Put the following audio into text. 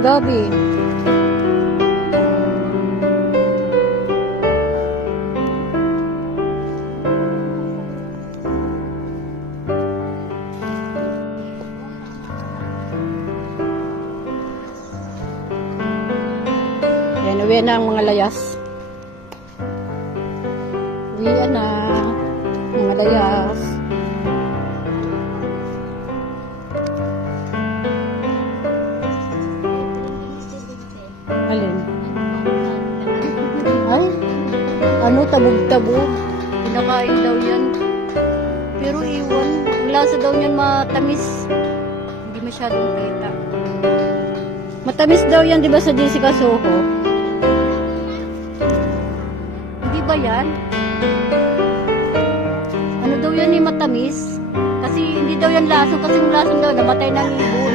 Gabi. Yan, uwi na ang mga layas. Uwi na mga layas. Alin? Ay, ano, tabog-tabog. Pinakain daw yan. Pero iwan, ang lasa daw niyan matamis. Hindi masyadong kita. Matamis daw yan, di ba, sa Jessica Soho? Hindi ba yan? Ano daw yan, matamis? Kasi hindi daw yan lason, kasi yung lason daw namatay ng ibon.